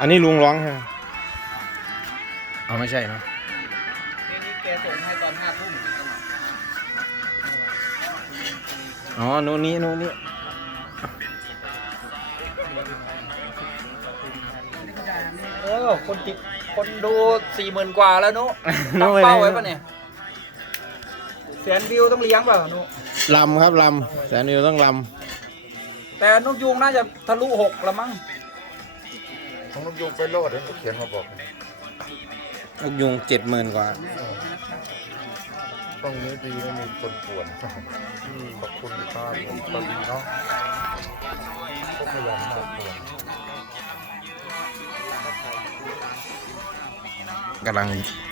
อันนี้ลุงร้องใช่ไหมเอาไม่ใช่เนอะเพลงนี้แกส่งให้ตอนห้าทุ่มอ๋อโน่นนี้โน่นนี้เออคนติดคนดูสี่หมื่นกว่าแล้วนุโน่ตั้นงเป้าไว้ปะเนี่ยแสนวิวต้องเลี้ยงเปล่านุลำครับลำแสนนิวต้องลแต่นกยูงน่าจะทะลุหกละมั้ง ของนกยุงไปโลดเห็นเขาเขียนมาบอกำลูกยุงเจ็ดหมื่นกว่า ตรงนี้ดีไม่มีคนป่วนขอบคุณครับผมตอนนี้เนาะพวกพยายามมากป่วนกำลัง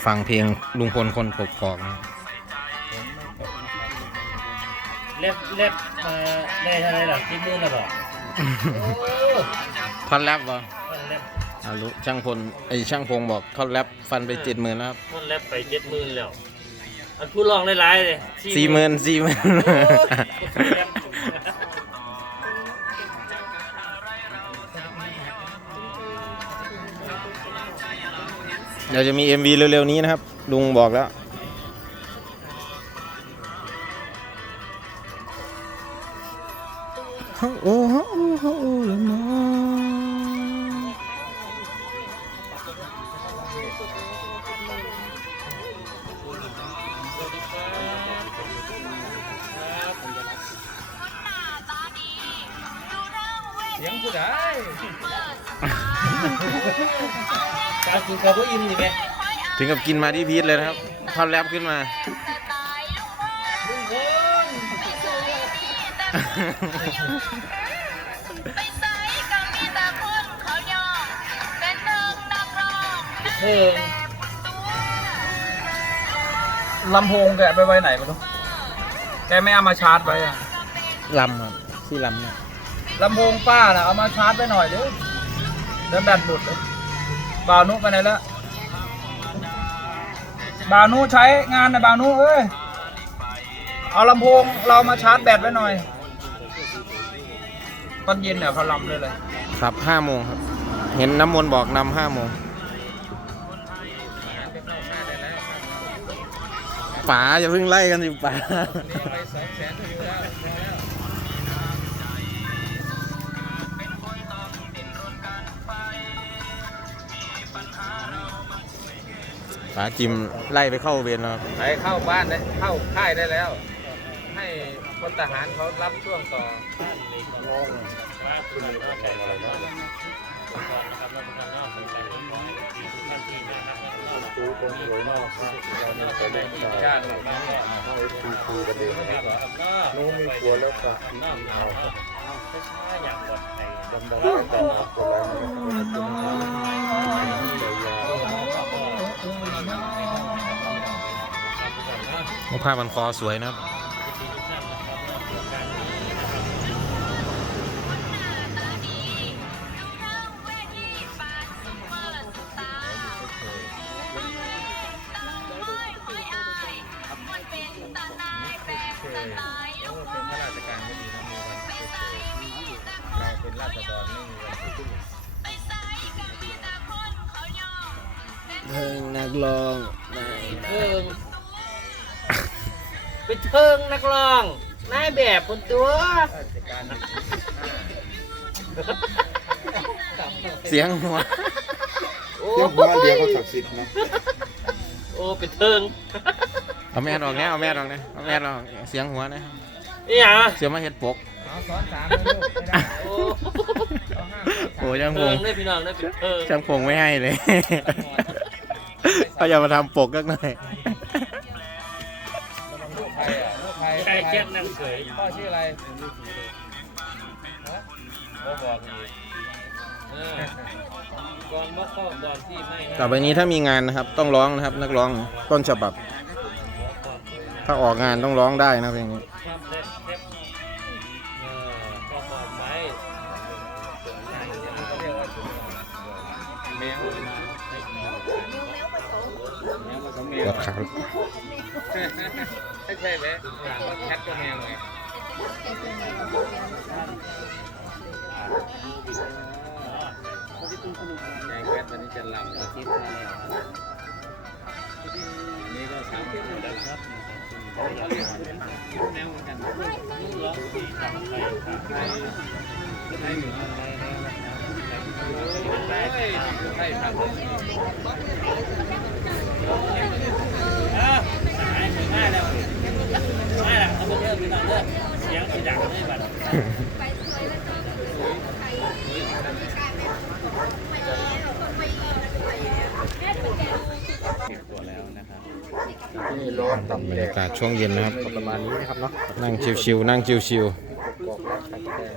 ฟังเพลงลุงพลคนปกครองนะเล็บเล็บมาได้เท่าไหรหรอที่มือนะบอกโอ้ท่อนแรปวะมันเล็บ อารุช่างพลไอช่างพงบอกท่อนแรปฟันไปเจ็ดหมื่นแล้วครับมันเล็บไปเจ็ดหมื่นแล้ว อันผู้ลองหลายๆเลยสี่หมื่นสี่หมื่นโอ้เล็บเดี๋ยวจะมี MV เร็วๆนี้นะครับ ลุงบอกแล้ว โอ้โหโอ้โหโอ้ละน้อารกินข้าวก็อิ่มนี่ไหมถึงกับกินมาที่พีทเลยนะครับท่อนแรปขึ้นมา ลุงพลไปใส่ก็มีแต่คนเขายอมเป็นหนึ่งนักร้องเพิ่งลำโพงแกไปไว้ไหนไม่รู้แกไม่เอามาชาร์จไว้อะลำครับที่ลำเนี่ยลำโพงป้าน่ะเอามาชาร์จไว้หน่อยเดี๋ยวเดี๋ยวแบตหมดเลย บ่าวนุไปไหนแล้วบ่าวนุใช้งานนะบ่าวนุเอ้ยเอาลำโพงเรามาชาร์จแบตไว้หน่อยตอนเย็นเนี่ยเขาลำเลยเลยครับห้าโมงครับ เห็นน้ำมนต์บอกนำห้าโมงป๋าอย่าเพิ่งไล่กันสิป๋า ป๋าจิมไล่ไปเข้าเวรแล้วครับไปเข้าบ้านได้เข้าค่ายได้แล้ว ให้พลทหารเขารับช่วงต่อดูตรงสวยมากครับเรามีแต่เล่นกันญาติแบบนี้เนี่ยเข้าไปคุยคุยกันเองนู้มีผัวแล้วก็เอาอย่างบดไอ้ดำดำกันกันตัว ผ้าพันคอสวยนะครับเป็นข้าราชการก็ดีนะมีวันเฉยๆเราเป็นราษฎรไม่มีวันเฉยเทิงนักร้องเพิ่ง เป็นเทิงนักร้องนายแบบคนตัวๆราชการเสียงหัวโอ้เที่ยวบ้านเดียวก็ศักดิ์สิทธิ์นะโอ้เป็นเทิงเอาแม่ออกเนี่ยเอาแม่ออกเนี่ยเอาแม่ออกเสียงหัวนะนี่หยังเสียงมาเห็ดปกเอาสอนสามเลยลูกไม่ได้โอ้เอาห้าโอ้ช่างพเทิงงได้พี่น้องได้เป็นเทิงช่างพงไม่ให้เลยเขาอย่ามาทำปกกันหน่อย ลูกใครอะลูกใครใครแก้นั่งเฉยพ่อชื่ออะไรบ่บอกอีกเออก่อนบ่เข้าก่อนที่ไม่นะต่อไปนี้ถ้ามีงานนะครับ ต้องร้องนะครับ นักร้องต้นฉบับ ถ้าออกงานต้องร้องได้นะเพลงนี้ความเล็บเล็บเออก็บอกไว้แมวกดขาใช่ใช่ไหมว่าแคทก็แมวไงแจงแก๊สวันนี้จะลำคิดมาแล้วนี่ก็สามสิบแล้วครับเขาเรีย กแนวเหมือนกันร้องดีจังไปไทยไทยหนึ่งไทยไทยไทยทำอะหายไปง่ายแล้วง่ายละเอาพวก เลิกไปนอนเลิกเสียงสีดังเลยบัดตัวแล้วนะครับนี่ร้อนบรรยากาศช่วงเย็นนะครับ ประมาณนี้นะครับเนาะนั่งชิวๆนั่งชิวกอกรักตักแดง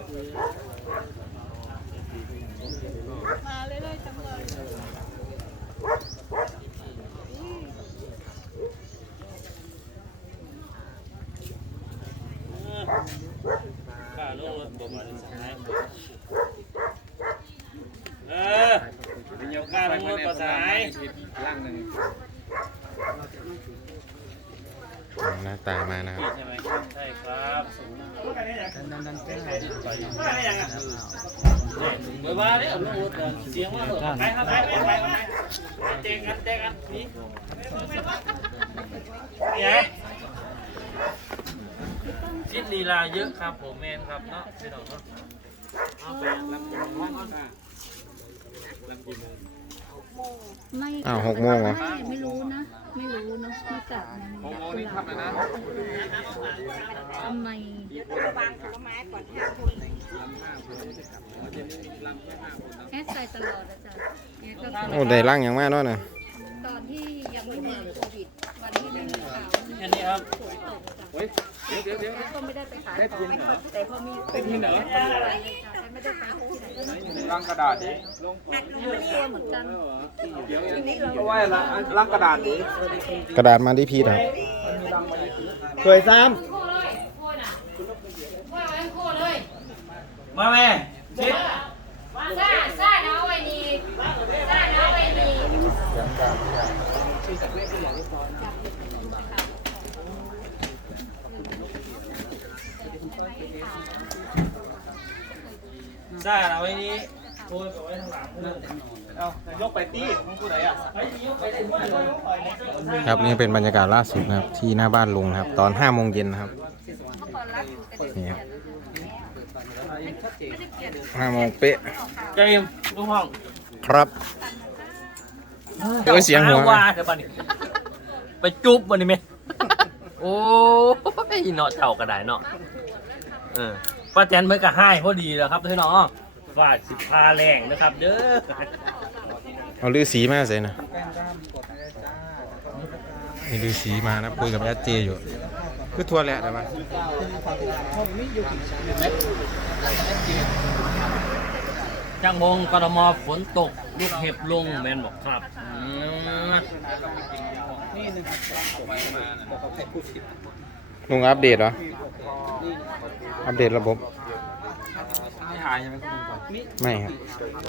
ข้าลงรถประมาณสาย เออเดี๋ยวข้าไปในประสายล่างหนึ่งๆหน้าตามานะครับใช่ไหมใช่ครับเบอร์บ้าเนี่ยลงรถเสียงว่าไปครับไปไปไปไปเตะกันเตะกันนี่เนี่ย ชิดลีลาเยอะครับผมแมนครับเนาะพี่น้องเนาะเอาไปลำกี่โมงค่ะลำกี่โมงไม่อ้าวหกโมงเหรอ ไม่ไม่รู้นะ ไม่รู้เนาะไม่กลับนะหกโมงนี่ทำแล้วนะทำไมลำห้าคนอ๋อจะลำแค่ห้าคนแอดใส่ตลอดอาจารย์แอดก็โอ้ได้ร่างอย่างมากเนาะน่ะตอนที่ยังไม่มีโควิด วันที่ไม่มีข่าว แค่นี้ครับฝนตกจ้ะเฮ้ยเดี๋ยวเดี๋ยวเดี๋ยวแอดก็ไม่ได้ไปขายของแต่พอมีโควิดแอดก็ไปเลยจ้ะแอดไม่ได้ไปที่ไหนเลยลังกระดาษนี้ตัวเหมือนกันเดี๋ยวทีนี้เราเพราะว่าลังกระดาษนี้กระดาษมาที่พีดครับเคยซ้มาแม่ชิดซ่าซ่าเอาไว้นี่ซ่าเอาไว้นี่ำเสียงดังซ่าเอาไว้นี้โอ้ยเอาไว้ข้างหลังเพื่อนเอายกไปตีของผู้ใดอะไอ้ยกไปได้ด้วยเลยครับนี่เป็นบรรยากาศล่าสุดนะครับที่หน้าบ้านลุงนะครับ ตอน5โมงเย็นนะครับนี่ครับห้าโมงเป๊ะเจมส์ลูกห้องครับเอ้ยเสียงหัวว่าเดี๋ยวบัดนี้ไปจุ๊บมันนี่ไหม โอ้ยเนาะเจ้าก็ได้เนาะเออป้าแจนเพิ่งก็ให้พอดีแล้วครับพี่น้องฝาดสิบพาแรงนะครับ เด้อเอาลือสีมาใส่นะนี่ลือสีมานะคุยกับแอดเจอยู่ คือทัวร์แหละแต่ว่าจังมงกรมฝนตก ลูกเห็บลงแมนบอกครับ อืมลุงอัปเดตเหรอ อัปเดตระบบ ไม่หายใช่ไหมคุณลุงก่อนไม่ครับ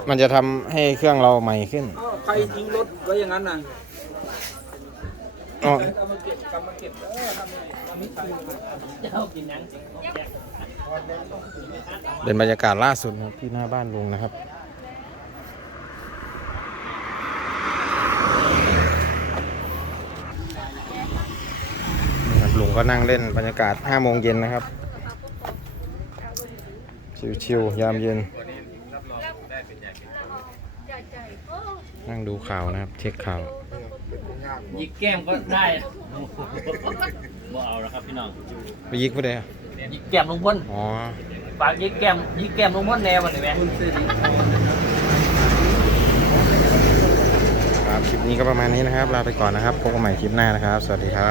มันจะทำให้เครื่องเราใหม่ขึ้นใครทิ้งรถไว้อย่างนั้นน่ะอ๋อเอามาเก็บกลับมาเก็บเออทำมันไม่คืนเจ้ากินยัง เป็นบรรยากาศล่าสุดนะครับที่หน้าบ้านลุงนะครับ นี่ครับลุง ก็นั่งเล่นบรรยากาศ5โมงเย็นนะครับ ชิวๆยามเย็น นั่งดูข่าวนะครับ เช็คข่าวยิกแก้มก็ได้บ่เอาแล้วครับพี่น้องไปยิกผู้ใดอะยิกแก้มลุงพ่นอ๋อฝากยิกแก้มยิกแก้มลุงพ่นแนววันนี้ไหมครับคลิปนี้ก็ประมาณนี้นะครับ ลาไปก่อนนะครับ พบกันใหม่คลิปหน้านะครับ สวัสดีครับ